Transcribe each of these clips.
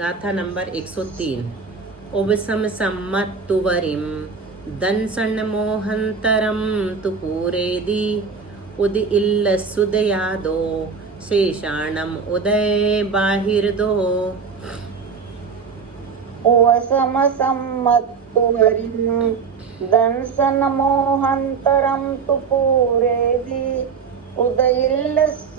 गाथा नंबर 103। उबसम सम्मत्तुवरिम दंसन मोहंतरम तु पूरेदि उद इल्ल सुदयादो शेषाणम उदय बाहिर्दो। उवसमसम्मत्तुवरिं दंसनमोहन्तरं तु पूरेदि उदयिल्लसुद्धयादो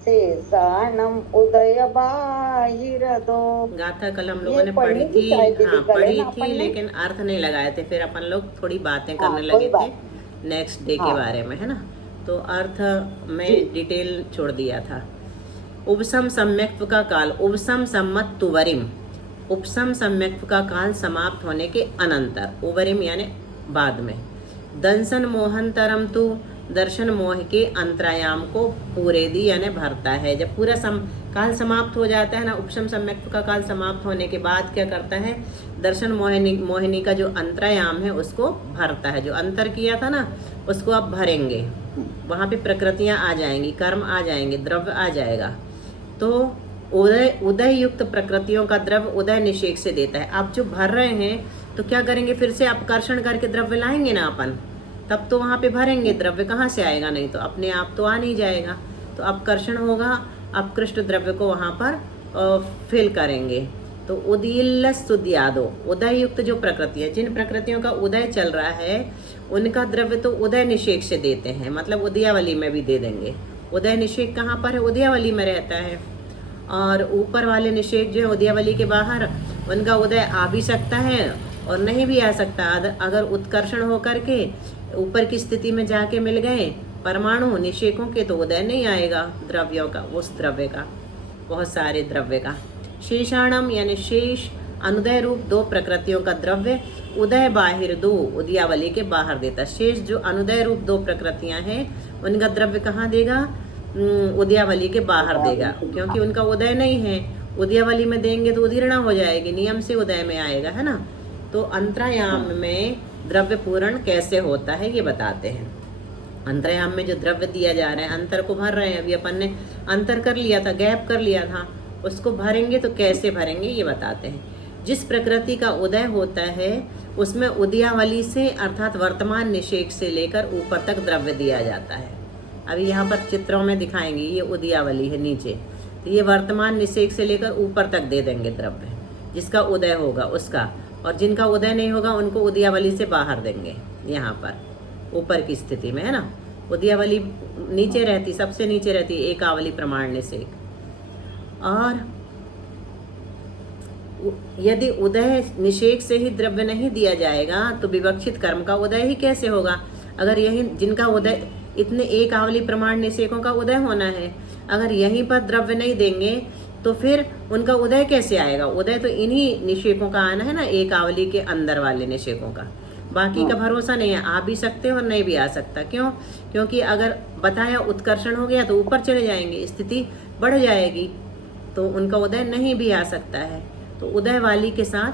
शेषाणम उदय बाहिरदो। गाथा कल हम लोगों ने पढ़ी पढ़ी थी थी। शायद दीदी हाँ कल, है पढ़ी ना थी, अपन ने? लेकिन अर्थ नहीं लगाए थे। फिर अपन लोग थोड़ी बातें हाँ करने कोई लगे थे बात नहीं। नेक्स्ट डे के हाँ बारे में, है ना। तो अर्थ में जी डिटेल छोड़ दिया था। उपसम सम्यक्त्व का काल, उपसम सम्मत तुवरिम, उपसम सम्यक्त्व का काल समाप्त होने के अनंतर, उवरिम यानी बाद में, दंसन मोहंतरम तु, दर्शन मोह के अंतरायाम को पूरे दी यानी भरता है। जब पूरा काल समाप्त हो जाता है ना, उपसम सम्यक्त्व का काल समाप्त होने के बाद क्या करता है, दर्शन मोहिनी का जो अंतरायाम है उसको भरता है। जो अंतर किया था ना उसको अब भरेंगे। वहाँ पे प्रकृतियाँ आ जाएंगी, कर्म आ जाएंगे, द्रव्य आ जाएगा। तो उदय युक्त प्रकृतियों का द्रव्य उदय निषेक से देता है। आप जो भर रहे हैं तो क्या करेंगे, फिर से अपकर्षण करके द्रव्य लाएंगे ना अपन, तब तो वहाँ पे भरेंगे। द्रव्य कहाँ से आएगा, नहीं तो अपने आप तो आ नहीं जाएगा। तो अपकर्षण होगा, अपकृष्ट द्रव्य को वहाँ पर फिल करेंगे। तो उदील स्तुद्यादो, उदय युक्त जो प्रकृति है, जिन प्रकृतियों का उदय चल रहा है उनका द्रव्य तो उदय निषेक से देते हैं, मतलब उदयावली में भी दे देंगे। उदय निषेक कहाँ पर है, उदयावली में रहता है। और ऊपर वाले निषेक जो है उदयावली के बाहर, उनका उदय आ भी सकता है और नहीं भी आ सकता। अगर उत्कर्षण होकर के ऊपर की स्थिति में जाके मिल गए परमाणु निषेकों के, तो उदय नहीं आएगा द्रव्यों का, उस द्रव्य का, बहुत सारे द्रव्य का। शेषाणम यानी शेष, अनुदय रूप दो प्रकृतियों का द्रव्य उदय बाहिर दो, उदयावली के बाहर देता। शेष जो अनुदय रूप दो प्रकृतियां हैं उनका द्रव्य कहाँ देगा, उदयावली के बाहर देगा, क्योंकि उनका उदय नहीं है। उदयावली में देंगे तो उदीर्णा हो जाएगी, नियम से उदय में आएगा, है ना। तो अंतरायाम में द्रव्य पूरण कैसे होता है ये बताते हैं। अंतरायाम में जो द्रव्य दिया जा रहा है, अंतर को भर रहे हैं। अभी अपन ने अंतर कर लिया था, गैप कर लिया था, उसको भरेंगे तो कैसे भरेंगे ये बताते हैं। जिस प्रकृति का उदय होता है उसमें उदयावली से अर्थात वर्तमान निषेक से लेकर ऊपर तक द्रव्य दिया जाता है। अभी यहाँ पर चित्रों में दिखाएंगे, ये उदयावली है नीचे, तो ये वर्तमान निषेक से लेकर ऊपर तक दे देंगे द्रव्य, जिसका उदय होगा उसका, और जिनका उदय नहीं होगा उनको उदयावली से बाहर देंगे। यहाँ पर ऊपर की स्थिति में, है ना, उदयावली नीचे रहती, सबसे नीचे रहती एकावली प्रमाण निषेक। और यदि उदय निषेक से ही द्रव्य नहीं दिया जाएगा तो विवक्षित कर्म का उदय ही कैसे होगा। अगर यही जिनका उदय, इतने एक आवली प्रमाण निषेकों का उदय होना है, अगर यहीं पर द्रव्य नहीं देंगे तो फिर उनका उदय कैसे आएगा। उदय तो इन्हीं निषेकों का आना है ना, एक आवली के अंदर वाले निषेकों का। बाकी का भरोसा नहीं है, आ भी सकते और नहीं भी आ सकता। क्यों, क्योंकि अगर बताया उत्कर्षण हो गया तो ऊपर चले जाएंगे, स्थिति बढ़ जाएगी, तो उनका उदय नहीं भी आ सकता है। तो उदय वाली के साथ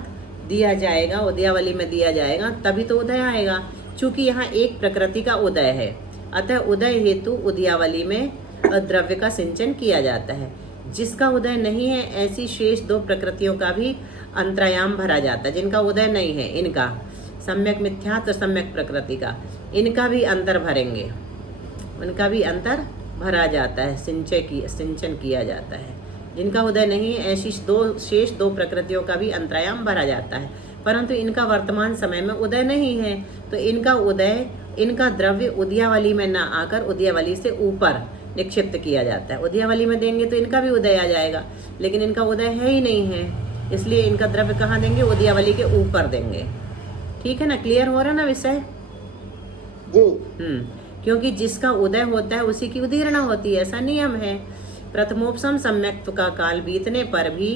दिया जाएगा, उदयावली में दिया जाएगा, तभी तो उदय आएगा। चूंकि यहाँ एक प्रकृति का उदय है, अतः उदय हेतु उदयावली में द्रव्य का सिंचन किया जाता है। जिसका उदय नहीं है ऐसी शेष दो प्रकृतियों का भी अंतरायाम भरा जाता है। जिनका उदय नहीं है, इनका सम्यक मिथ्यात्व सम्यक प्रकृति का, इनका भी अंतर भरेंगे, उनका भी अंतर भरा जाता है, सिंचन किया जाता है। जिनका उदय नहीं है ऐसी शेष दो प्रकृतियों का भी अंतरायाम भरा जाता है, परंतु इनका वर्तमान समय में उदय नहीं है, तो इनका उदय, इनका द्रव्य उदयावली में न आकर उदयावली से ऊपर निक्षिप्त किया जाता है। उदयावली में देंगे तो इनका भी उदय आ जाएगा, लेकिन इनका उदय है ही नहीं है, इसलिए इनका द्रव्य कहाँ देंगे, उदयावली के ऊपर देंगे। ठीक है ना, क्लियर हो रहा ना विषय जी। क्योंकि जिसका उदय होता है उसी की उदीर्णा होती है, ऐसा नियम है। प्रथमोपसम सम्यक्त्व का काल बीतने पर भी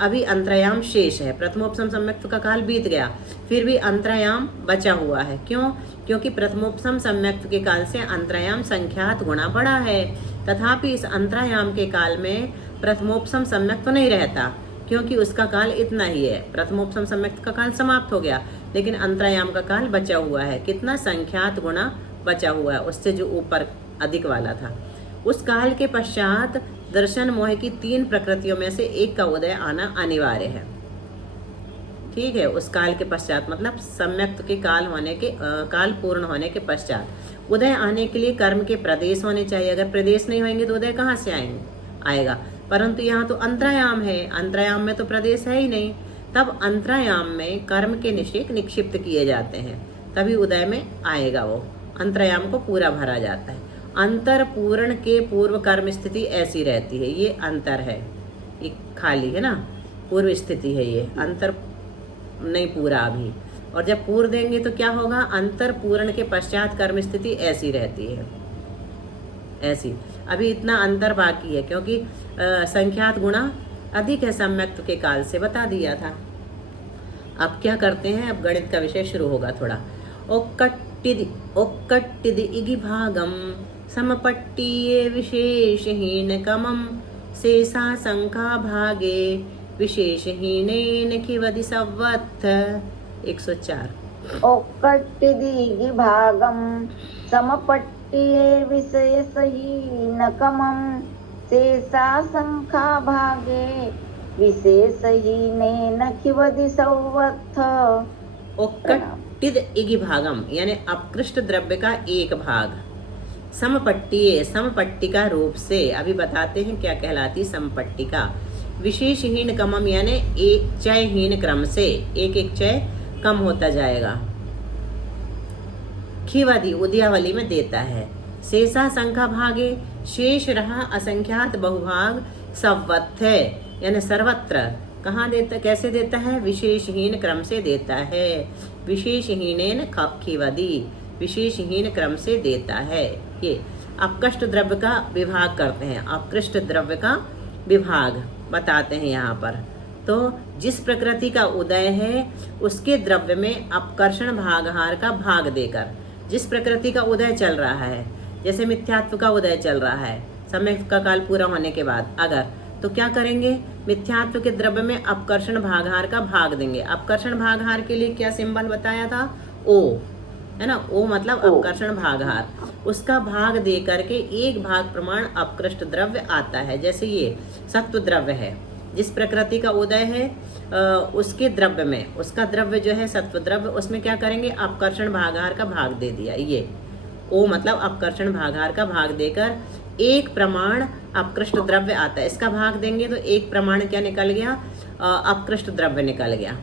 अभी अंतरायाम शेष है। प्रथमोपसम सम्यक्त्व का काल बीत गया, फिर भी अंतरायाम बचा हुआ है। क्यों, क्योंकि प्रथमोपसम सम्यक्त्व के काल से अंतरायाम संख्यात गुणा बढ़ा है। तथापि इस अंतरायाम के काल में प्रथमोपसम सम्यक्त्व नहीं रहता, क्योंकि उसका काल इतना ही है। प्रथमोपसम सम्यक्त्व का काल समाप्त हो गया, लेकिन अंतरायाम का काल बचा हुआ है। कितना, संख्यात गुणा बचा हुआ है, उससे जो ऊपर अधिक वाला था। उस काल के पश्चात दर्शन मोह की 3 प्रकृतियों में से एक का उदय आना अनिवार्य है। ठीक है, उस काल के पश्चात, मतलब सम्यक्त के काल होने के काल पूर्ण होने के पश्चात उदय आने के लिए कर्म के प्रदेश होने चाहिए। अगर प्रदेश नहीं होंगे तो उदय कहाँ से आएगा। परंतु यहाँ तो अंतरायाम है, अंतरायाम में तो प्रदेश है ही नहीं। तब अंतरायाम में कर्म के निषेक निक्षिप्त किए जाते हैं, तभी उदय में आएगा। वो अंतरायाम को पूरा भरा जाता है। अंतर पूर्ण के पूर्व कर्म स्थिति ऐसी रहती है, ये अंतर है, ये खाली है ना, पूर्व स्थिति है, ये अंतर नहीं पूरा अभी। और जब पूर्व देंगे तो क्या होगा, अंतर पूर्ण के पश्चात कर्म स्थिति ऐसी रहती है, ऐसी। अभी इतना अंतर बाकी है, क्योंकि संख्यात गुणा अधिक है, सम्यक्त के काल से बता दिया था। अब क्या करते हैं, अब गणित का विषय शुरू होगा थोड़ा। ओक्कट्टिदि इगि भागम समपट्टीये विशेषहीन कमम शेषा संख्या भागे विशेषहीनेन किवदि सवत्थ। 104। ओक्कट्टिदि भागम समपट्टिये विशेषहीनकमं शेषा संख्या भागे विशेषहीनेन किवदि सवत्थ। ओक्कट्टिद इगि भागम यानी अपकृष्ट द्रव्य का एक भाग, समपट्टीय समपट्टिका रूप से, अभी बताते हैं क्या कहलाती समपट्टिका। विशेषहीन कमम यानी एक चयहीन क्रम से, एक एक चय कम होता जाएगा, खीवादी उदयावली में देता है। शेषा संख्या भागे, शेष रहा असंख्यात बहुभाग सवत्थ यानी सर्वत्र, कहाँ देता, कैसे देता है, विशेषहीन क्रम से देता है। विशेषहीनेन खीवादी, विशेषहीन क्रम से देता है। ये अपकृष्ट द्रव्य का विभाग करते हैं, अपकृष्ट द्रव्य का विभाग बताते हैं यहाँ पर। तो जिस प्रकृति का उदय है उसके द्रव्य में अपकर्षण भागहार का भाग देकर, जिस प्रकृति का उदय चल रहा है, जैसे मिथ्यात्व का उदय चल रहा है सम्यक का काल पूरा होने के बाद, अगर तो क्या करेंगे, मिथ्यात्व के द्रव्य में अपकर्षण भागहार का भाग देंगे। अपकर्षण भागहार के लिए क्या सिंबल बताया था, ओ है ना, ओ मतलब अपकर्षण भागहार, उसका भाग दे करके एक भाग प्रमाण अपकृष्ट द्रव्य आता है। जैसे ये सत्व द्रव्य है, जिस प्रकृति का उदय है उसके द्रव्य में, उसका द्रव्य जो है सत्व द्रव्य, उसमें क्या करेंगे, अपकर्षण भागहार का भाग दे दिया। ये ओ मतलब अपकर्षण भागहार का भाग देकर एक प्रमाण अपकृष्ट द्रव्य आता है। इसका भाग देंगे तो एक प्रमाण क्या निकल गया, अपकृष्ट द्रव्य निकल गया।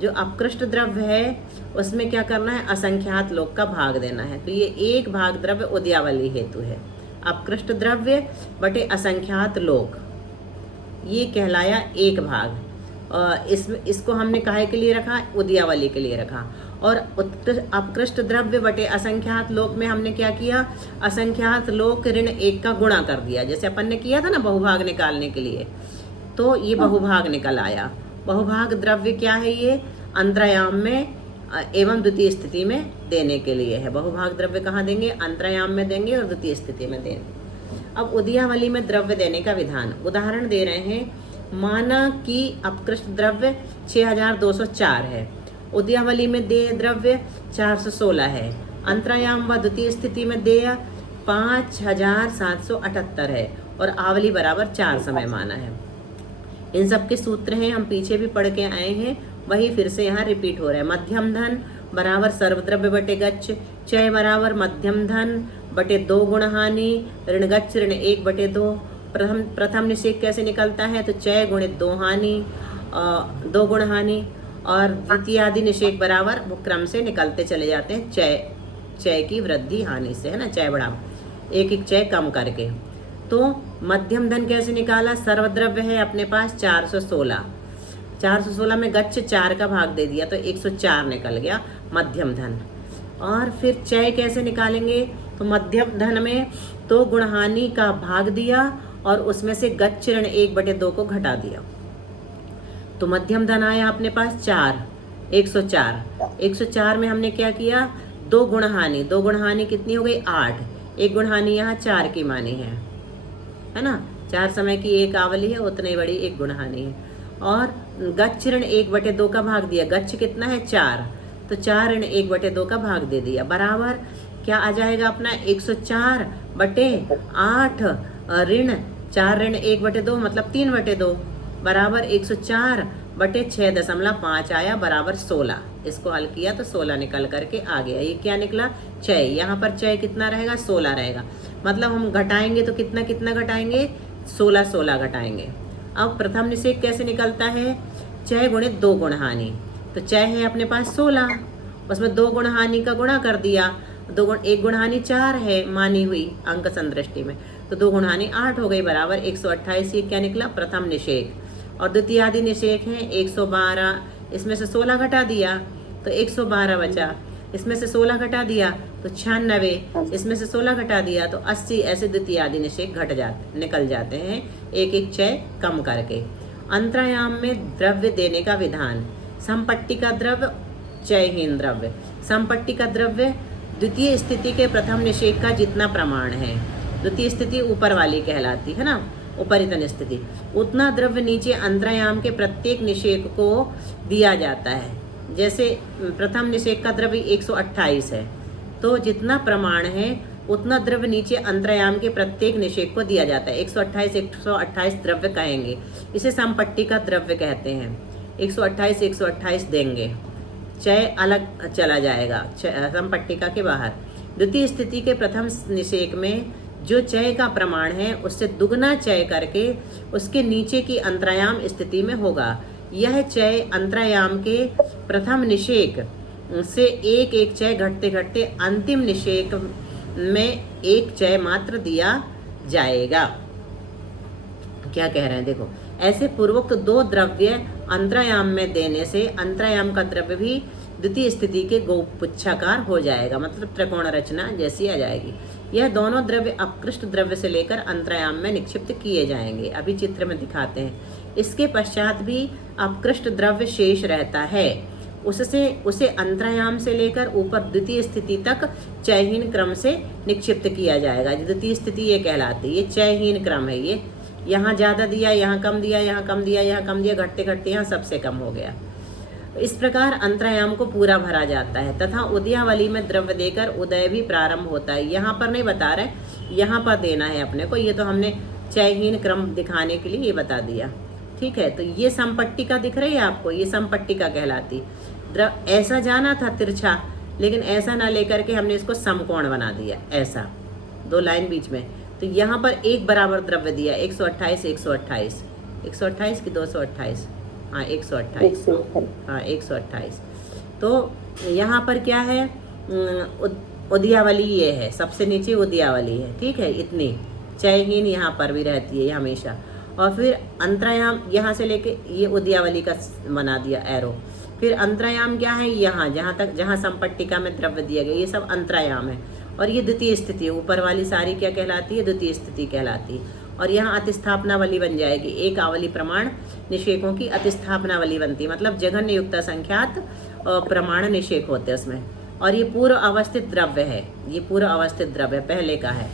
जो अपकृष्ट द्रव्य है उसमें क्या करना है, असंख्यात लोक का भाग देना है। तो ये एक भाग द्रव्य उदयावली हेतु है, अपकृष्ट द्रव्य बटे असंख्यात लोक, ये कहलाया एक भाग। इसको हमने काहे के लिए रखा, उदयावली के लिए रखा। और अपकृष्ट द्रव्य बटे असंख्यात लोक में हमने क्या किया, असंख्यात लोक ऋण एक का गुणा कर दिया, जैसे अपन ने किया था ना बहुभाग निकालने के लिए। तो ये बहुभाग निकल आया। बहुभाग द्रव्य क्या है, ये अंतरायाम में एवं द्वितीय स्थिति में देने के लिए है। बहुभाग द्रव्य कहाँ देंगे, अंतरायाम में देंगे और द्वितीय स्थिति में देंगे। अब उदयावली में द्रव्य देने का विधान, उदाहरण दे रहे हैं। माना कि अपकृष्ट द्रव्य 6204 है, उदयावली में देय द्रव्य 416 है, अंतरायाम व द्वितीय स्थिति में देय 5778 है और आवली बराबर 4 समय माना है। इन सब के सूत्र हैं, हम पीछे भी पढ़ के आए हैं, वही फिर से यहाँ रिपीट हो रहा है। मध्यम धन बराबर सर्वद्रव्य बटे गच्छ, चय बराबर मध्यम धन बटे 2 गुण हानि, ऋण गच्छ ऋण 1 बटे 2। प्रथम निषेक कैसे निकलता है, तो चय गुणित 2 हानि, 2 गुण हानि, और द्वितीय आदि निषेक बराबर वो क्रम से निकलते चले जाते हैं, चय की वृद्धि हानि से, है ना, चय बढ़ा एक एक चय कम करके। तो मध्यम धन कैसे निकाला, सर्वद्रव्य है अपने पास 416, 416 में गच्छ 4 का भाग दे दिया तो 104 निकल गया मध्यम धन। और फिर चय कैसे निकालेंगे, तो मध्यम धन में 2 गुणहानि का भाग दिया और उसमें से गच्छ ऋण 1 बटे 2 को घटा दिया, तो मध्यम धन आया अपने पास 4, 104। 104 में हमने क्या किया, 2 गुणहानि, 2 गुणहानि कितनी हो गई 8, 1 गुणहानि यहाँ 4 की मानी है ना, 4 समय की एक आवली है, उतनी बड़ी 1 गुणहानि है। और गच्छ ऋण 1 बटे 2 का भाग दिया, गच्छ कितना है 4, तो 4 ऋण 1 बटे 2 का भाग दे दिया, बराबर क्या आ जाएगा अपना 104 बटे 8 ऋण 4 ऋण 1/2 मतलब 3/2 बराबर 104/6.5 आया बराबर 16। इसको हल किया तो 16 निकल करके आ गया। ये क्या निकला? चय। यहाँ पर चय कितना रहेगा? 16 रहेगा। मतलब हम घटाएंगे तो कितना कितना घटाएंगे? 16 घटाएंगे। अब प्रथम निषेक कैसे निकलता है? चय गुणित 2 गुण हानि। तो चय है अपने पास 16, उसमें 2 गुण हानि का गुणा कर दिया। 1 गुण हानि 4 है मानी हुई अंक संदृष्टि में, तो 2 गुण हानि 8 हो गई बराबर 128। ये क्या निकला? प्रथम निषेक। और द्वितीयादि निषेक है 112, इसमें से 16 घटा दिया तो 112 बचा, इसमें से 16 घटा दिया तो 96, इसमें से 16 घटा दिया तो 80। ऐसे द्वितीयादि निषेक निकल जाते हैं एक एक चय कम करके। अंतरायाम में द्रव्य देने का विधान। समपट्टी का द्रव्य, चयहीन द्रव्य। समपट्टी का द्रव्य द्वितीय स्थिति के प्रथम निषेक का जितना प्रमाण है, द्वितीय स्थिति ऊपर वाली कहलाती है ना, उपरितन स्थिति, उतना द्रव्य नीचे अंतरायाम के प्रत्येक निषेक को दिया जाता है। जैसे प्रथम निषेक का द्रव्य 128 है, तो जितना प्रमाण है उतना द्रव्य नीचे अंतरायाम के प्रत्येक निषेक को दिया जाता है। 128 द्रव्य कहेंगे, इसे समपट्टी का द्रव्य कहते हैं। 128 देंगे, चय अलग चला जाएगा समपट्टिका के बाहर। द्वितीय स्थिति के प्रथम निषेक में जो चय का प्रमाण है उससे दुगना चय करके उसके नीचे की अंतरायाम स्थिति में होगा। यह चय अंतरायाम के प्रथम निषेक से एक एक चय घटते घटते अंतिम निषेक में एक चय मात्र दिया जाएगा। क्या कह रहे हैं देखो, ऐसे पूर्वोक्त 2 द्रव्य अंतरायाम में देने से अंतरायाम का द्रव्य भी द्वितीय स्थिति के गोपुच्छाकार हो जाएगा, मतलब त्रिकोण रचना जैसी आ जाएगी। यह दोनों द्रव्य अपकृष्ट द्रव्य से लेकर अंतरायाम में निक्षिप्त किए जाएंगे। अभी चित्र में दिखाते हैं। इसके पश्चात भी अपकृष्ट द्रव्य शेष रहता है, उसे अंतरायाम से लेकर ऊपर द्वितीय स्थिति तक चयहीन क्रम से निक्षिप्त किया जाएगा। द्वितीय स्थिति ये कहलाती है, ये चयहीन क्रम है। ये यहाँ ज़्यादा दिया, यहाँ कम दिया, यहाँ कम दिया, यहाँ कम दिया, घटते घटते यहाँ सबसे कम हो गया। इस प्रकार अंतरायाम को पूरा भरा जाता है तथा उदयावली में द्रव्य देकर उदय भी प्रारंभ होता है। यहाँ पर नहीं बता रहे, यहाँ पर देना है अपने को। ये तो हमने चयहीन क्रम दिखाने के लिए ये बता दिया, ठीक है। तो ये समपट्टिका दिख रही है आपको, ये समपट्टिका कहलाती। ऐसा जाना था तिरछा, लेकिन ऐसा ना लेकर के हमने इसको समकोण बना दिया, ऐसा 2 लाइन बीच में। तो यहाँ पर एक बराबर द्रव्य दिया 128 की 228, हाँ 128, हाँ 128। तो यहाँ पर क्या है, उदयावली ये है, सबसे नीचे उदयावली है, ठीक है। इतनी चयहीन यहाँ पर भी रहती है हमेशा। और फिर अंतरायाम यहाँ से लेके ये उदयावली का बना दिया एरो। फिर अंतरायाम क्या है, यहाँ जहाँ समपट्टिका में द्रव्य दिया गया, ये सब अंतरायाम है। और ये द्वितीय स्थिति है, ऊपर वाली सारी क्या कहलाती है? द्वितीय स्थिति कहलाती है। और यहाँ अतिस्थापनावली बन जाएगी, एक आवली प्रमाण निषेकों की अतिस्थापनावली बनती है, मतलब जघन्य युक्त संख्यात प्रमाण निषेक होते हैं उसमें। और ये पूर्व अवस्थित द्रव्य है, ये पूर्व अवस्थित द्रव्य पहले का है।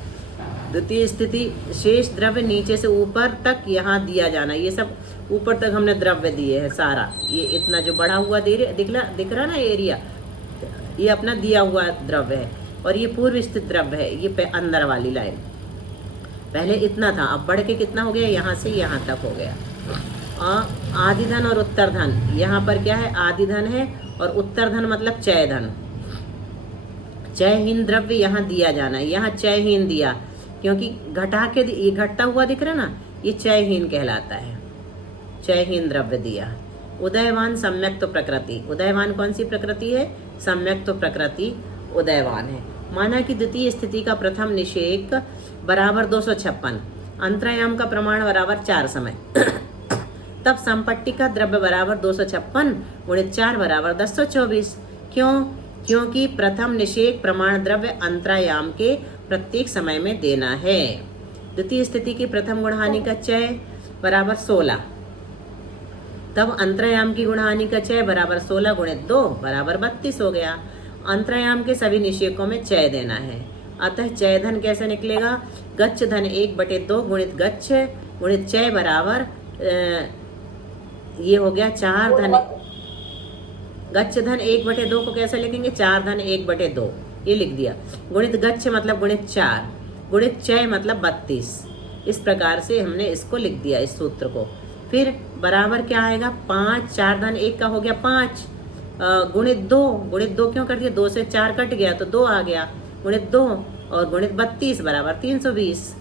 द्वितीय स्थिति शेष द्रव्य नीचे से ऊपर तक यहाँ दिया जाना, ये सब ऊपर तक हमने द्रव्य दिए हैं सारा। ये इतना जो बढ़ा हुआ दिख रहा ना एरिया, ये अपना दिया हुआ द्रव्य है। और ये पूर्व स्थित द्रव्य है, ये अंदर वाली लाइन। पहले इतना था, अब बढ़ के कितना हो गया, यहाँ से यहाँ तक हो गया। आदि धन और उत्तर धन, यहाँ पर क्या है, आदि धन है और उत्तर धन मतलब चय धन। चयहीन द्रव्य यहाँ दिया जाना है, यहाँ चयहीन दिया क्योंकि घटा के ये घटता हुआ दिख रहा ना, ये चयहीन कहलाता है, चयहीन द्रव्य दिया। उदयवान सम्यक्त प्रकृति, उदयवान कौन सी प्रकृति है? सम्यक्त प्रकृति उदयवान है। माना कि द्वितीय स्थिति का प्रथम निषेक बराबर 256, अंतरायाम का प्रमाण बराबर 4 समय तब समपट्टिका द्रव्य बराबर 256 गुणित 4 बराबर 1024। क्यों? क्योंकि प्रथम निषेक प्रमाण द्रव्य अंतरायाम के प्रत्येक समय में देना है। द्वितीय स्थिति की प्रथम गुणहानि का चय बराबर 16, तब अंतरायाम की गुणहानि का चय बराबर 16 गुणित 2 बराबर 32 हो गया। अंतरायाम के सभी निषेकों में चय देना है, अतः चय धन कैसे निकलेगा? गच्छ धन 1/2 गुणित गच्छ गुणित चय बराबर ये हो गया 4 धन। गच्छ धन 1/2 को कैसे लिखेंगे? 4 धन 1/2, ये लिख दिया। गुणित गच्छ मतलब गुणित 4, गुणित चय मतलब 32। इस प्रकार से हमने इसको लिख दिया इस सूत्र को। फिर बराबर क्या आएगा, 5, 4 धन 1 का हो गया 5, गुणित 2, गुणित 2 क्यों कर दिया, 2 से 4 कट गया तो 2 आ गया, गुणित 2 और गुणित 32 बराबर 320।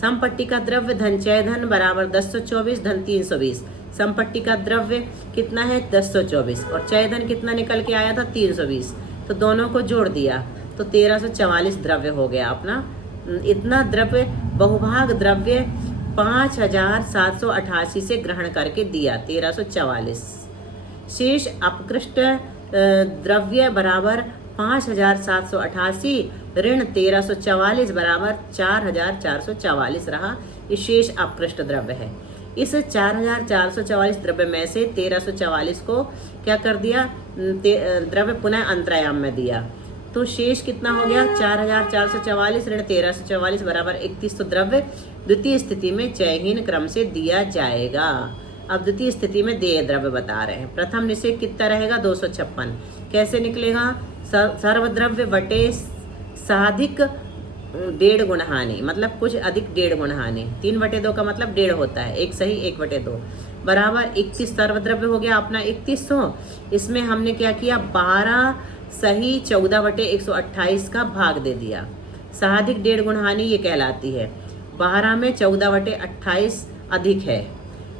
समपट्टी का द्रव्य धन चय धन बराबर 1024 धन 320। समपट्टी का द्रव्य कितना है 1024 और चय धन कितना निकल के आया था 320, तो दोनों को जोड़ दिया तो 1344 द्रव्य हो गया अपना। इतना द्रव्य बहुभाग द्रव्य 5788 से ग्रहण करके दिया 1344। शेष अपकृष्ट द्रव्य बराबर 5788 ऋण 1344 बराबर 4444 रहा। ये शेष अपकृष्ट द्रव्य है। इस 4444 द्रव्य में से 1344 को क्या कर दिया, द्रव्य पुनः अंतरायाम में दिया, तो शेष कितना हो गया 4444 ऋण 1344 बराबर 31। तो द्रव्य द्वितीय स्थिति में चयहीन क्रम से दिया जाएगा। अब द्वितीय स्थिति में देय द्रव्य बता रहे हैं। प्रथम निषेक कितना रहेगा 256। कैसे निकलेगा, सर्वद्रव्य बटे साधिक 1.5 गुण हानि, मतलब कुछ अधिक 1.5 गुण हानि। 3/2 का मतलब 1.5 होता है, 1 सही 1/2 बराबर 31 सर्वद्रव्य हो गया अपना 3100। इसमें हमने क्या किया 12 सही 14/128 का भाग दे दिया। साधिक 1.5 गुण हानि ये कहलाती है। 12 में 14/28 अधिक है,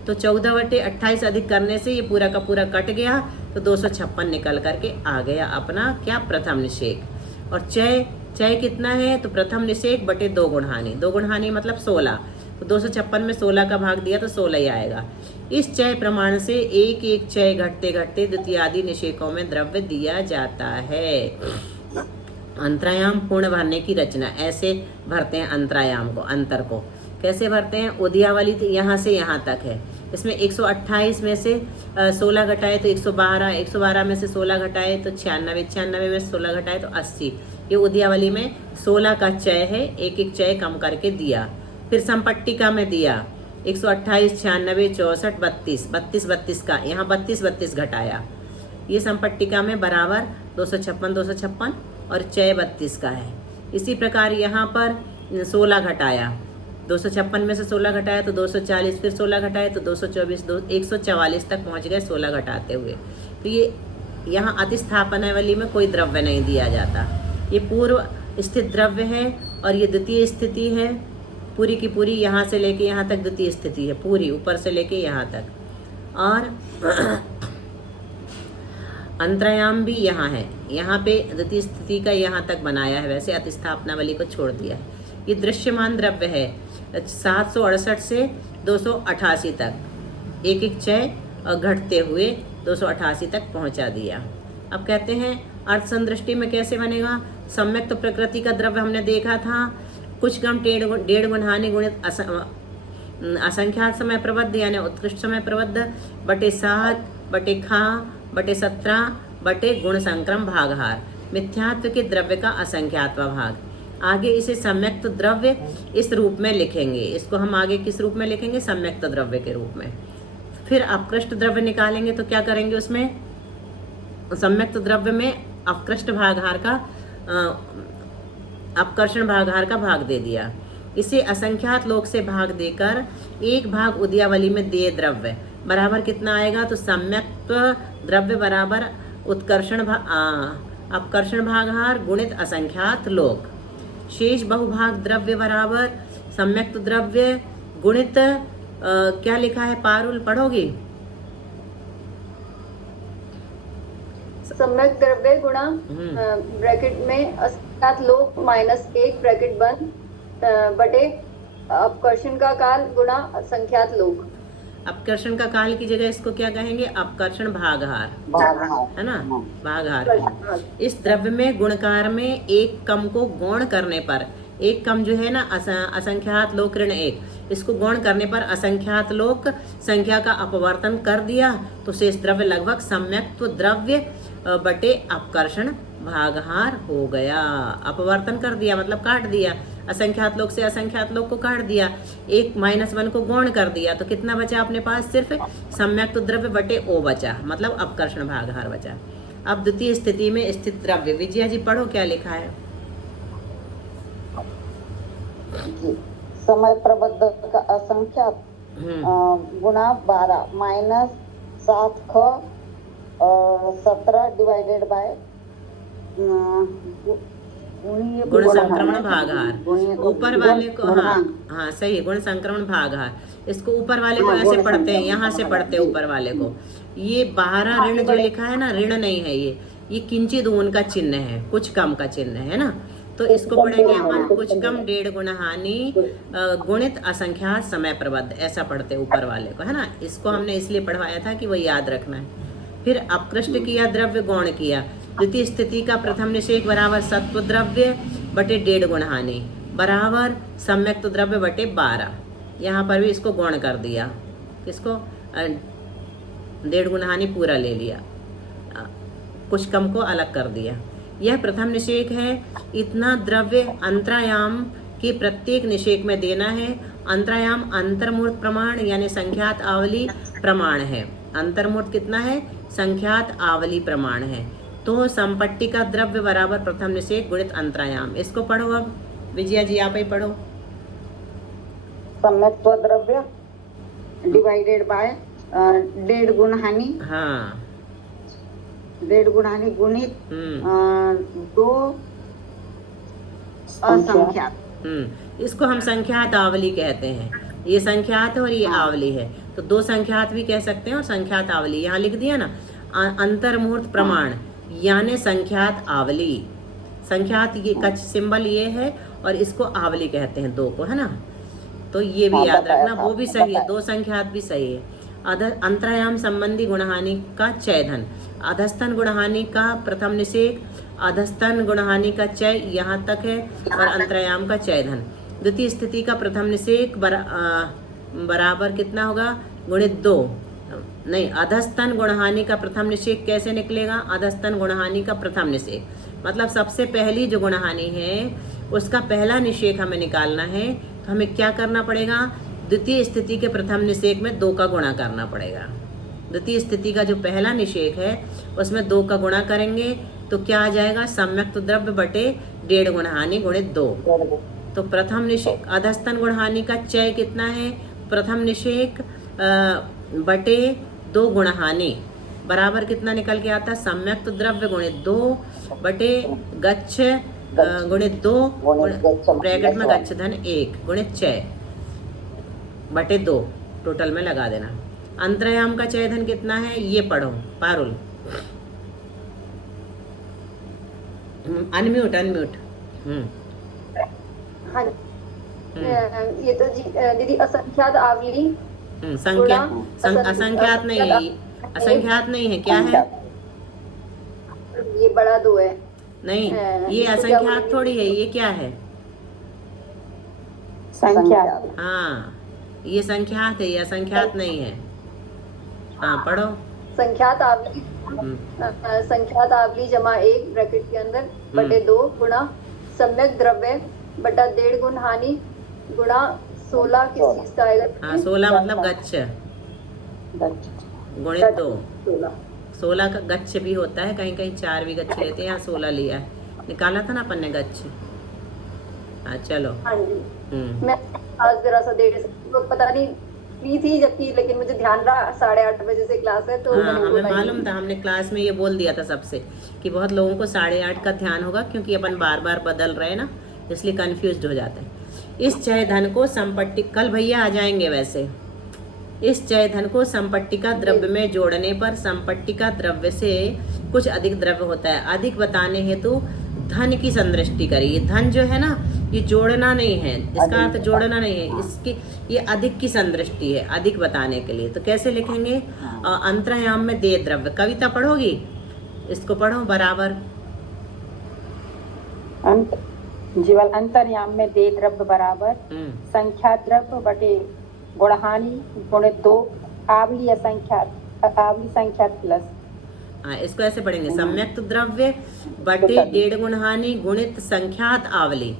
तो 14/28 अधिक करने से ये पूरा का पूरा कट गया, तो 256 निकल करके आ गया अपना क्या प्रथम निषेक। और चय कितना है, तो प्रथम निषेक बटे 2 गुण हानि। 2 गुण हानि मतलब 16, तो 256 में 16 का भाग दिया तो 16 ही आएगा। इस चय प्रमाण से एक एक चय घटते घटते द्वितीयादि निषेकों में द्रव्य दिया जाता है। अंतरायाम पूर्ण भरने की रचना, ऐसे भरते हैं अंतरायाम को, अंतर को कैसे भरते हैं। उदयावली यहाँ से यहाँ तक है, इसमें 128 में से 16 घटाए तो 112, 112 में से 16 घटाए तो 96, 96 में से 16 घटाए तो 80। ये उदयावली में 16 का चय है, एक एक चय कम करके दिया। फिर संपट्टिका में दिया 128, 96, 64, 32, 32 का यहाँ 32 घटाया। ये संपट्टिका में बराबर 256 और चय 32 का है। इसी प्रकार यहाँ पर 16 घटाया, 256 में से 16 घटाया तो 240, फिर 16 घटाए तो 224, 144 तक पहुँच गए 16 घटाते हुए। तो ये यहाँ अतिस्थापनावली में कोई द्रव्य नहीं दिया जाता। ये पूर्व स्थित द्रव्य है और ये द्वितीय स्थिति है, पूरी की पूरी यहाँ से लेके यहाँ तक द्वितीय स्थिति है, पूरी ऊपर से लेके यहाँ तक। और अंतरायाम भी यहाँ है, यहाँ पे द्वितीय स्थिति का यहाँ तक बनाया है, वैसे अतिस्थापनावली को छोड़ दिया है। ये दृश्यमान द्रव्य है 768 से 288 तक, एक एक चय घटते हुए 288 तक पहुँचा दिया। अब कहते हैं अर्थ संदृष्टि में कैसे बनेगा। सम्यक्त प्रकृति का द्रव्य हमने देखा था, कुछ कम 1.5 गुण हानि गुणित असंख्यात समय प्रबद्ध यानी उत्कृष्ट समय प्रबद्ध बटे 7 बटे खा बटे 17 बटे गुण संक्रम भागहार, मिथ्यात्व के द्रव्य का असंख्यात्व भाग। आगे इसे सम्यक्त द्रव्य इस रूप में लिखेंगे, इसको हम आगे किस रूप में लिखेंगे, सम्यक्त द्रव्य के रूप में। फिर अपकृष्ट द्रव्य निकालेंगे तो क्या करेंगे, उसमें सम्यक्त द्रव्य में अपकृष्ट भागहार का अपकर्षण भागहार का भाग दे दिया। इसे असंख्यात लोक से भाग देकर एक भाग उदयावली में देय द्रव्य बराबर कितना आएगा, तो सम्यक्त द्रव्य बराबर उत्कर्षण अपकर्षण भागहार गुणित असंख्यात लोक। शेष बहुभाग द्रव्य बराबर सम्यक्त द्रव्य गुणित क्या लिखा है पारुल, पढ़ोगी। सम्यक द्रव्य गुणा ब्रैकेट में असंख्यात लोक -1 ब्रैकेट बंद बटे अपकर्षण का काल गुणा असंख्यात लोक। अपकर्षण का काल की जगह इसको क्या कहेंगे, अपकर्षण भागहार, है ना, भागहार। इस द्रव्य में गुणकार में एक कम को गौण करने पर, एक कम जो है ना असंख्यात लोक ऋण 1, इसको गौण करने पर असंख्यात लोक संख्या का अपवर्तन कर दिया, तो शेष द्रव्य लगभग सम्यक्त द्रव्य बटे अपकर्षण भागहार हो गया। अपवर्तन कर दिया मतलब काट दिया, असंख्यात लोक से असंख्यात लोक को काट दिया, 1 -1 को गौण कर दिया, तो कितना बचा अपने पास, सिर्फ सम्यक्त द्रव्य बटे ओ बचा, मतलब अपकर्षण भागहार बचा। अब द्वितीय स्थिति में स्थित द्रव्य, विजया जी पढ़ो क्या लिखा है। समय प्रबद्ध का असंख्यात गुणा 12 माइनस 7 ख 17 डिवाइडेड बाय गुण संक्रमण भागहार। ऊपर वाले को हाँ सही है, गुण संक्रमण भागहार। इसको ऊपर वाले को ऐसे पढ़ते हैं, यहाँ से पढ़ते हैं ऊपर वाले को। ये 12 ऋण जो लिखा है ना, ऋण नहीं है ये किंचित ऊन का चिन्ह है, कुछ कम का चिन्ह है ना। तो इसको पढ़ेंगे अपन कुछ कम 1.5 गुना हानि गुणित असंख्यात समय प्रबद्ध, ऐसा पढ़ते ऊपर वाले को, है ना। इसको हमने इसलिए पढ़वाया था कि वो याद रखना है। फिर अपकृष्ट किया, द्रव्य गौण किया। द्वितीय स्थिति का प्रथम निषेक बराबर सत्व द्रव्य बटे 1.5 गुण हानि बराबर सम्यक्त द्रव्य बटे 12। यहाँ पर भी इसको गौण कर दिया, किसको 1.5 गुण हानि पूरा ले लिया, कुछ कम को अलग कर दिया। यह प्रथम निषेक है। इतना द्रव्य अंतरायाम के प्रत्येक निषेक में देना है। अंतरायाम अंतर्मूर्त प्रमाण यानी संख्यात आवली प्रमाण है। अंतर्मूर्त कितना है? संख्यात आवली प्रमाण है। तो संपत्ति का द्रव्य बराबर प्रथम निषेक गुणित अंतरायाम। इसको पढ़ो अब, विजया जी आप ही पढ़ो। सम्यक्त्व द्रव्य डिवाइडेड बाय 1.5 गुण हानि, हाँ 1.5 गुण हानि गुणित 2 असंख्यात। इसको हम संख्यात आवली कहते हैं। ये संख्यात है और ये आवली है, तो 2 संख्यात भी कह सकते हैं और संख्यात आवली। यहाँ लिख दिया ना, अंतर्मूर्त प्रमाण यानी संख्यात आवली। संख्यात ये कच सिंबल ये है और इसको आवली कहते हैं 2 को, है ना। तो ये भी याद रखना, वो भी सही है, 2 संख्यात भी सही है। अंतरायाम संबंधी गुणहानि का चयधन, अधस्तन गुणहानि का प्रथम निषेक, अधस्तन गुणहानि का चय यहाँ तक है और अंतरायाम का चयधन। द्वितीय स्थिति का प्रथम निषेक बराबर कितना होगा? गुणित 2। नहीं, अधस्तन गुणहानि का प्रथम निषेक कैसे निकलेगा? अधस्तन गुणहानि का प्रथम निषेक मतलब सबसे पहली जो गुणहानि है उसका पहला निषेक हमें निकालना है। तो हमें क्या करना पड़ेगा? द्वितीय स्थिति के प्रथम निषेक में 2 का गुणा करना पड़ेगा। द्वितीय स्थिति का जो पहला निषेक है उसमें 2 का गुणा करेंगे तो क्या आ जाएगा? सम्यक्त द्रव्य बटे 1.5 गुणहानि गुणित 2। तो प्रथम निषेक अधस्तन गुणहानि का चय कितना है? प्रथम निषेक बटे 2 गुणहानि बराबर कितना निकल के आता? सम्यक्त द्रव्य गुणित 2 बटे गच्छ गुणित 2 ब्रैकेट में गच्छ धन 1 गुणित चय बटे 2 टोटल में लगा देना। अंतरायाम का चयधन कितना है? ये पढ़ो पारुल। अनम्यूट। हाँ ये तो जी दीदी असंख्यात आवली असंख्यात नहीं है, असंख्यात नहीं है, क्या है? ये बड़ा 2 है। नहीं, ये असंख्यात थोड़ी है, ये क्या है? संख्यात। हाँ ये संख्यात है, ये असंख्यात नहीं है। हाँ पढ़ो। संख्यात आवली संख्यात आवली जमा 1 ब्रैकेट के अंदर बटे 2 गुणा सम्यक द्रव्य बटा 1.5 गुण हानि गुणा 16 किस चीज का आएगा? हाँ 16 मतलब गच्छ गुणित 2। 16 का गच्छ भी होता है, कहीं कहीं 4 भी गच्छ लेते हैं, यहाँ 16 लिया है, निकाला था ना अपन ने गच्छ। हाँ चलो। हाँ जी मैं आज जरा सा देर से पता नहीं फ्री थी जबकि, लेकिन मुझे ध्यान रहा 8:30 बजे से क्लास है तो हाँ, हमें मालूम था, हमने क्लास में ये बोल दिया था सबसे कि बहुत लोगों को 8:30 का ध्यान होगा क्योंकि अपन बार बार बदल रहे हैं ना, इसलिए कंफ्यूज हो जाते हैं। इस चय धन को संपत्ति, कल भैया आ जाएंगे वैसे, इस चय धन को संपत्ति का द्रव्य में जोड़ने पर संपत्ति का द्रव्य से कुछ अधिक द्रव्य होता है। अधिक बताने हेतु धन की संदृष्टि करिए। धन जो है ना ये जोड़ना नहीं है, इसका अर्थ जोड़ना नहीं है, इसकी ये अधिक की संदृष्टि है, अधिक बताने के लिए। तो कैसे लिखेंगे? अंतरायाम में दे द्रव्य। कविता पढ़ोगी? इसको पढ़ो बराबर। जीवल अंतर्याम में दे द्रव्य बराबर संख्या द्रव्य बटे गुणहानि गुणित 2 आवली संख्यात प्लस। हाँ इसको ऐसे पढ़ेंगे, सम्यक्त द्रव्य बटे 1.5 गुणहानि गुणित संख्यात आवली,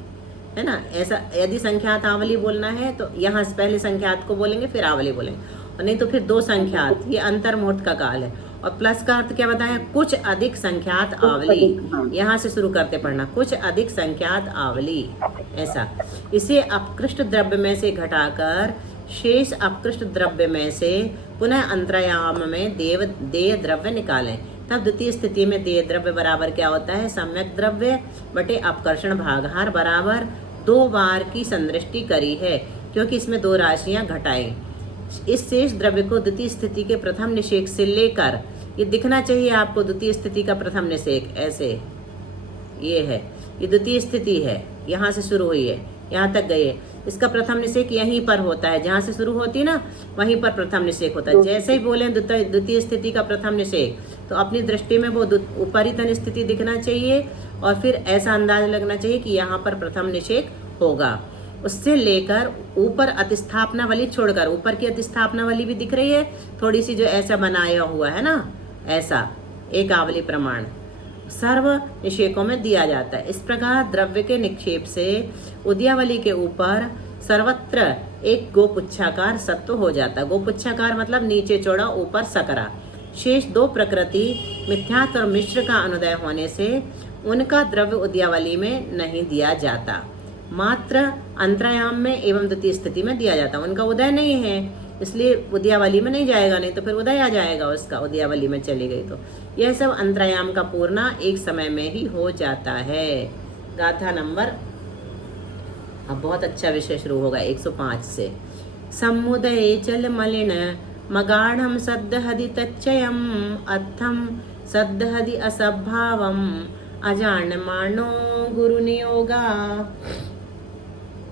है ना। ऐसा यदि संख्यात आवली बोलना है तो यहाँ से पहले संख्यात को बोलेंगे फिर आवली बोलेंगे, और नहीं तो फिर 2 संख्यात। ये अंतर्मूर्त का काल है। और प्लस का अर्थ क्या बताया, कुछ अधिक संख्यात आवली। अधिक, हाँ। यहाँ से शुरू करते पढ़ना, कुछ अधिक संख्यात आवली, ऐसा। इसे अपकृष्ट द्रव्य में से घटाकर शेष अपकृष्ट द्रव्य में से पुनः अंतरायाम में देय द्रव्य निकालें। तब द्वितीय स्थिति में देय द्रव्य बराबर क्या होता है, सम्यक द्रव्य बटे अपकर्षण भागहार बराबर 2 बार की संदृष्टि करी है, क्योंकि इसमें 2 राशियां घटाई। इस शेष द्रव्य को द्वितीय स्थिति के प्रथम निषेक से लेकर, ये दिखना चाहिए आपको द्वितीय स्थिति का प्रथम निषेक, ऐसे ये है, ये द्वितीय स्थिति है, यहाँ से शुरू हुई है, यहाँ तक गई है। इसका प्रथम निषेक यहीं पर होता है, जहाँ से शुरू होती है ना वहीं पर प्रथम निषेक होता है। जैसे ही बोले द्वितीय स्थिति का प्रथम निषेक, तो अपनी दृष्टि में वो उपरितन स्थिति दिखना चाहिए और फिर ऐसा अंदाज लगना चाहिए कि यहाँ पर प्रथम निषेक होगा। उससे लेकर ऊपर अतिस्थापना वाली छोड़कर, ऊपर की अतिस्थापना वाली भी दिख रही है थोड़ी सी, जो ऐसा बनाया हुआ है ना, ऐसा एक आवली प्रमाण सर्व निषेकों में दिया जाता है। इस प्रकार द्रव्य के निक्षेप से उदयावली के ऊपर सर्वत्र एक गोपुच्छाकार सत्व हो जाता है। गोपुच्छाकार मतलब नीचे चौड़ा ऊपर सकरा। शेष 2 प्रकृति मिथ्यात्व और मिश्र का अनुदय होने से उनका द्रव्य उदयावली में नहीं दिया जाता, मात्र अंतरायाम में एवं द्वितीय स्थिति में दिया जाता। उनका उदय नहीं है, इसलिए उदयावली में नहीं जाएगा, नहीं तो फिर उदय आ जाएगा उसका, उदयावली में चली गई तो। यह सब अंतरायाम का पूर्णा एक समय में ही हो जाता है। गाथा नंबर, अब बहुत अच्छा विषय शुरू होगा 105 से। समुदय जल मलिन मगाढ़म सद्दहदि तच्चयम अत्थम सद्दहदि असभावम अजानमानो गुरु नियोगा।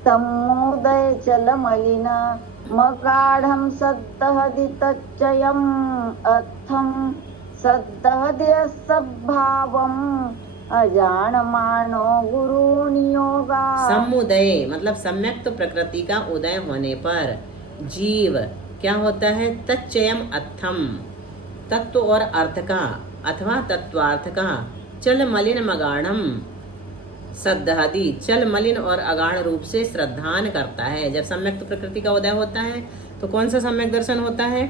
समुदय जल मलिन मगाढ़ं सद्दहदि तच्चयम् अत्थं सद्दहदि असद्भावम् अजानमानो गुरु नियोगा। समुदय मतलब सम्यक तो प्रकृति का उदय होने पर जीव क्या होता है, तच्चयम अत्थम, तत्व और अर्थ का अथवा तत्वार्थ का, चल मलिन मगाढ़म सद्दहदि, चल मलिन और अगाढ़ रूप से श्रद्धान करता है। जब सम्यक तो प्रकृति का उदय होता है तो कौन सा सम्यक दर्शन होता है,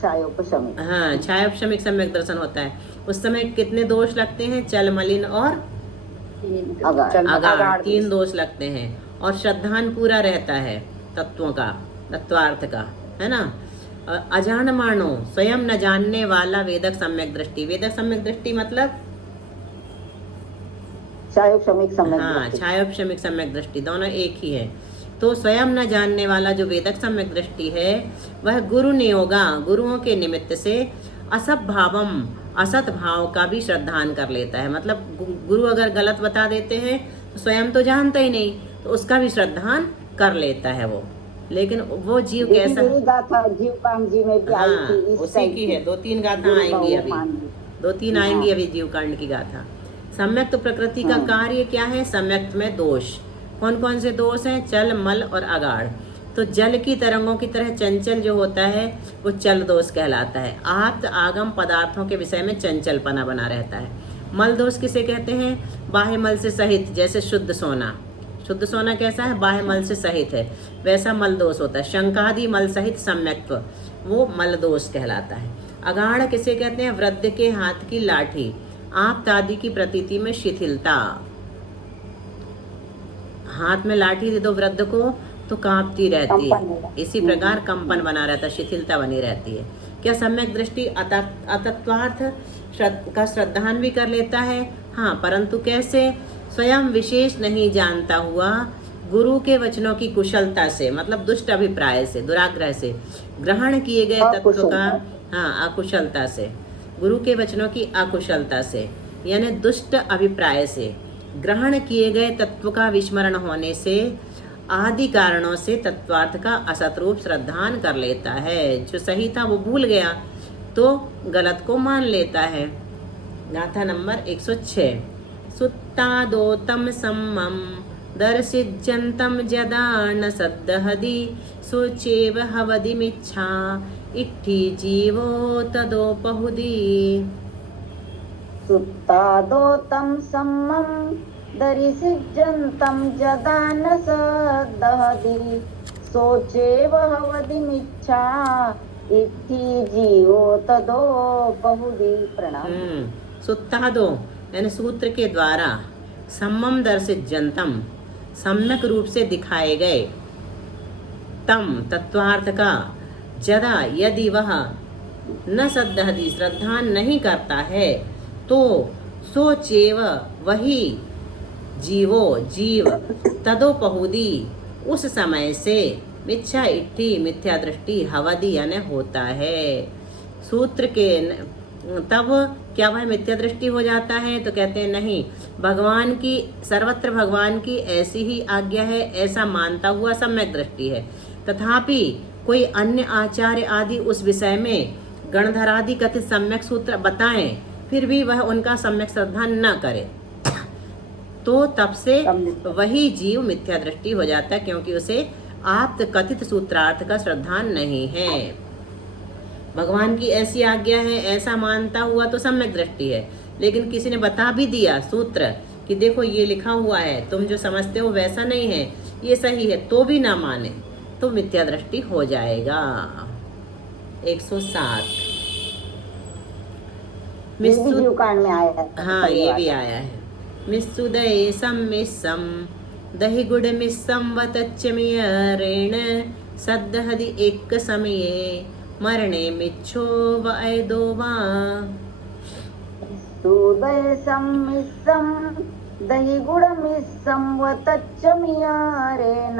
छायोपशमिक। हाँ, छायोपशमिक सम्यक दर्शन होता है। उस समय कितने दोष लगते हैं, चल मलिन और अगाढ़, 3 दोष लगते हैं। और श्रद्धान पूरा रहता है तत्वों का, तत्वार्थ का, है ना। अजान मानो स्वयं न जानने वाला वेदक सम्यक दृष्टि। वेदक सम्यक दृष्टि मतलब छायोपशमिक सम्यक हाँ, दृष्टि। छायोपशमिक सम्यक दृष्टि दोनों एक ही है। तो स्वयं न जानने वाला जो वेदक सम्यक दृष्टि है वह गुरु नियोगा, गुरुओं के निमित्त से असत भावम, असत भाव का भी श्रद्धान कर लेता है। मतलब गुरु अगर गलत बता देते हैं तो स्वयं तो जानता ही नहीं, तो उसका भी श्रद्धान कर लेता है वो। लेकिन वो जीव कैसा, गाथा जीवकांड जी में भी आई हाँ, थी, इस उसी की है। 2-3 गाथा आएंगी अभी, 2-3 आएंगी अभी जीवकांड की गाथा। सम्यक तो प्रकृति का कार्य क्या है, सम्यक में दोष कौन कौन से दोष हैं, चल मल और अगाढ़। तो जल की तरंगों की तरह चंचल जो होता है वो चल दोष कहलाता है। आप्त आगम पदार्थों के विषय में चंचलपना बना रहता है। मल दोष किसे कहते हैं, बाह्य मल से सहित, जैसे शुद्ध सोना। शुद्ध सोना कैसा है, बाह्य मल से सहित है, वैसा मल दोष होता है। शंकादि मल सहित सम्यक्त्व, वो मल दोष कहलाता है। अगाढ़ किसे कहते हैं, वृद्ध के हाथ की लाठी, आप्त आदि की प्रतीति में शिथिलता। हाथ में लाठी दे दो वृद्ध को तो कांपती रहती है, इसी प्रकार कंपन बना रहता है, शिथिलता बनी रहती है। क्या सम्यक दृष्टि अतत्वार्थ का श्रद्धान भी कर लेता है, हाँ, परंतु कैसे, स्वयं विशेष नहीं जानता हुआ गुरु के वचनों की कुशलता से, मतलब दुष्ट अभिप्राय से, दुराग्रह से ग्रहण किए गए तत्व का, हाँ, अकुशलता से, गुरु के वचनों की अकुशलता से, यानी दुष्ट अभिप्राय से ग्रहण किए गए तत्व का विस्मरण होने से आदि कारणों से तत्वार्थ का असत रूप श्रद्धान कर लेता है। जो सही था वो भूल गया तो गलत को मान लेता है। गाथा नंबर 106। सुत्तादोतम सम्मम दर्शिजन्तं जदा न सद्दहदि सोचेव हवदिमिच्छा इट्ठी जीवो तदोपहुदी। सुत्तादोतं सम्मं दर्शिजन्तं जदा न सद्दहदि सोचेव हवदिमिच्छा इति जीवो तदो बहुधी प्रणाम। सुत्तादो यानी सूत्र के द्वारा सम्मम दर्शित जनतम सम्यक रूप से दिखाए गए तम तत्वार्थ का जदा यदि वह न सद्धति श्रद्धा नहीं करता है तो सोचेव वही जीवो जीव तदोपहुदी उस समय से मिथ्या इट्ठी मिथ्या दृष्टि हवदी यानी होता है। सूत्र के तब क्या वह मिथ्या दृष्टि हो जाता है? तो कहते हैं नहीं, भगवान की सर्वत्र भगवान की ऐसी ही आज्ञा है, ऐसा मानता हुआ सम्यक दृष्टि है। तथापि कोई अन्य आचार्य आदि उस विषय में गणधरादि कथित सम्यक सूत्र बताएं, फिर भी वह उनका सम्यक श्रद्धा न करे तो तब से वही जीव मिथ्या दृष्टि हो जाता है, क्योंकि उसे आप्त कथित सूत्रार्थ का श्रद्धा नहीं है। भगवान की ऐसी आज्ञा है, ऐसा मानता हुआ तो सम्यक दृष्टि है, लेकिन किसी ने बता भी दिया सूत्र कि देखो ये लिखा हुआ है, तुम जो समझते हो वैसा नहीं है, ये सही है, तो भी ना माने तो मिथ्या दृष्टि हो जाएगा। 107 जीव कांड में आया है। हाँ, ये भी आया है। मिस्सुदये सम्मिस्सम दहि गुड़ मिस्सम वतच्चमियरेण सद्दहदि एक समये मरणे मिच्छो वैदो वा। सुदय सम्मिश्रम दहि गुड़ मिस्सम वतच्चमियरेण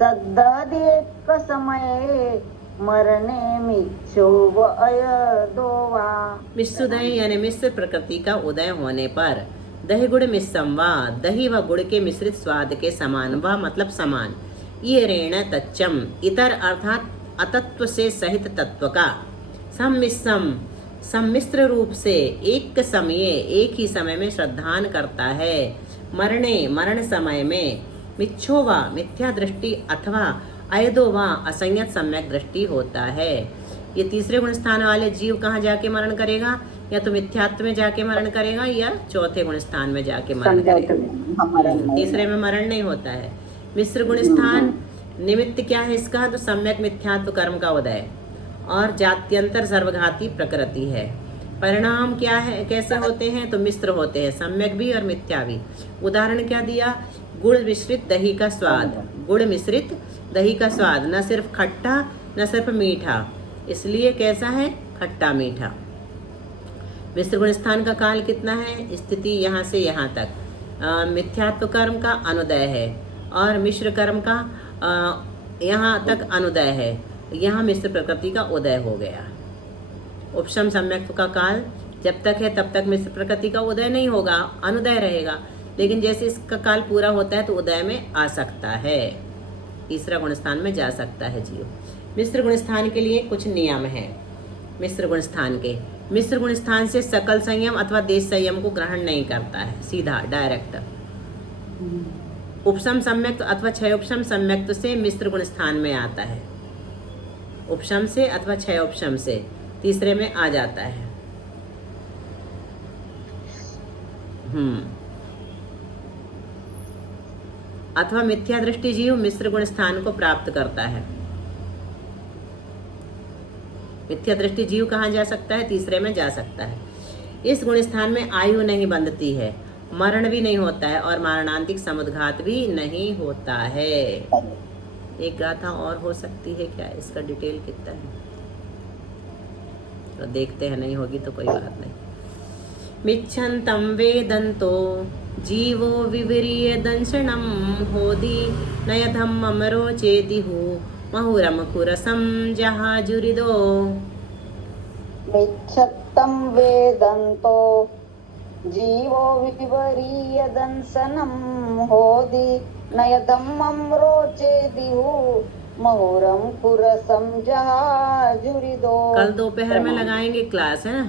सद्दहदि एक समये मरने मिच्छो वैदो वा। मिस्सुदय यानी मिश्र प्रकृति का उदय होने पर दही गुड़ मिश्रम वा दही व गुड़ के मिश्रित स्वाद के समान व मतलब समान ये ऋण तच्चम इतर अर्थात अतत्व से सहित तत्व का सम्मिश्रम सम्मिश्र रूप से एक ही समय में श्रद्धान करता है। मरण समय में मिच्छो वा मिथ्या दृष्टि अथवा अयदो वा असंयत सम्यक दृष्टि होता है। ये तीसरे गुण स्थान वाले जीव कहाँ जाके मरण करेगा? या तो मिथ्यात्व में जाके मरण करेगा या चौथे गुण स्थान में जाके मरण करेगा। तीसरे में मरण नहीं होता है। मिश्र गुण स्थान निमित्त क्या है इसका? तो सम्यक मिथ्यात्व कर्म का उदय और जात्यंतर सर्वघाती प्रकृति है। परिणाम क्या है, कैसे होते हैं? तो मिश्र होते हैं, सम्यक भी और मिथ्या भी। उदाहरण क्या दिया? गुड़ मिश्रित दही का स्वाद। गुड़ मिश्रित दही का स्वाद न सिर्फ खट्टा न सिर्फ मीठा, इसलिए कैसा है? खट्टा मीठा। मिश्र गुण स्थान का काल कितना है? स्थिति यहाँ से यहाँ तक। मिथ्यात्व कर्म का अनुदय है और मिश्र कर्म का यहाँ तक अनुदय है। यहाँ मिश्र प्रकृति का उदय हो गया। उपशम सम्यक्त्व का काल जब तक है तब तक मिश्र प्रकृति का उदय नहीं होगा, अनुदय रहेगा, लेकिन जैसे इसका काल पूरा होता है तो उदय में आ सकता है, तीसरा गुण स्थान में जा सकता है जीव। मिश्र गुण स्थान के लिए कुछ नियम है। मिश्र गुण स्थान के मिश्र गुण स्थान से सकल संयम अथवा देश संयम को ग्रहण नहीं करता है, सीधा डायरेक्ट। उपशम सम्यक्त अथवा क्षय उपशम सम्यक्त से मिश्र गुण स्थान में आता है। उपशम से अथवा क्षय उपशम से तीसरे में आ जाता है। अथवा मिथ्या दृष्टि जीव मिश्र गुण स्थान को प्राप्त करता है। मिथ्या दृष्टि जीव कहाँ जा सकता है? तीसरे में जा सकता है। इस गुण स्थान में आयु नहीं बंधती है, मरण भी नहीं होता है और मारणांतिक समुद्घात भी नहीं होता है। एक गाथा और हो सकती है क्या? इसका डिटेल कितना है तो देखते हैं, नहीं होगी तो कोई बात नहीं। मिच्छन्तं वेदन्तो जीवो विविर्य दंशनम होदी नयधम अमरो चेदिहु महुरम खुरसम जहाजुरिदो। मिच्छत्तं वेदन्तो जीवो विवर्य दंशनम होदी नयदम अमरो चेदिहु महुरम खुरसम जहाजुरिदो। कल दोपहर में लगाएंगे क्लास, है ना,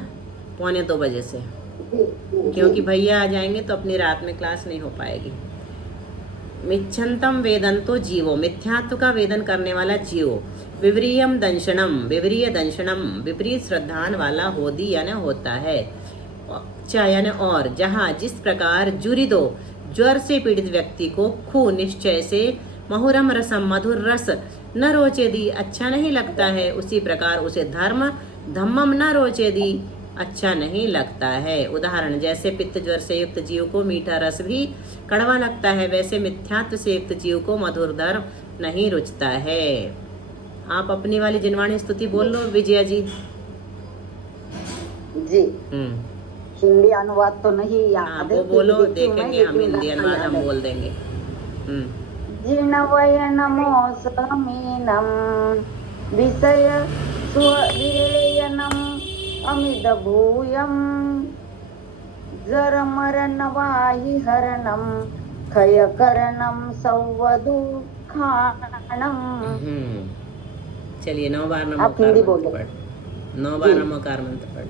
1:45 बजे से, क्योंकि भैया आ जाएंगे तो अपनी रात में क्लास नहीं हो पाएगी। मिच्छन्तम वेदन्तो जीवो मिथ्यात्व का वेदन करने वाला जीव, विवरीयम दंशनम विवरीय दंशनम विपरीत श्रद्धान वाला होदी यानी होता है, यानी और जहाँ जिस प्रकार जुरिदो ज्वर से पीड़ित व्यक्ति को खू निश्चय से महुरम रसम मधुर रस न रोचेदी अच्छा नहीं लगता है, उसी प्रकार उसे धर्म धम्मम न रोचेदी अच्छा नहीं लगता है। उदाहरण जैसे पित्त ज्वर से युक्त जीव को मीठा रस भी कड़वा लगता है, वैसे मिथ्यात्व से युक्त जीव को मधुर धर्म नहीं रुचता है। आप अपनी वाली जिनवाणी स्तुति बोल लो विजया जी। जी हिंदी अनुवाद तो नहीं हाँ याद वो है, बोलो, देखती हूँ मैं, देखेंगे हम लेकिन हिंदी अनुवाद याद हम है। बोल देंगे। जिनवयनमो समीनम विषय सुविरेयनम अमिदभूयम जरमरनवाहि हरणम खयकरणम सौवदुखाणम। चलिए 9 बार आप हिंदी नमोकार बोलो। मंत्र पढ़, 9 बार नमोकार मंत्र पढ़।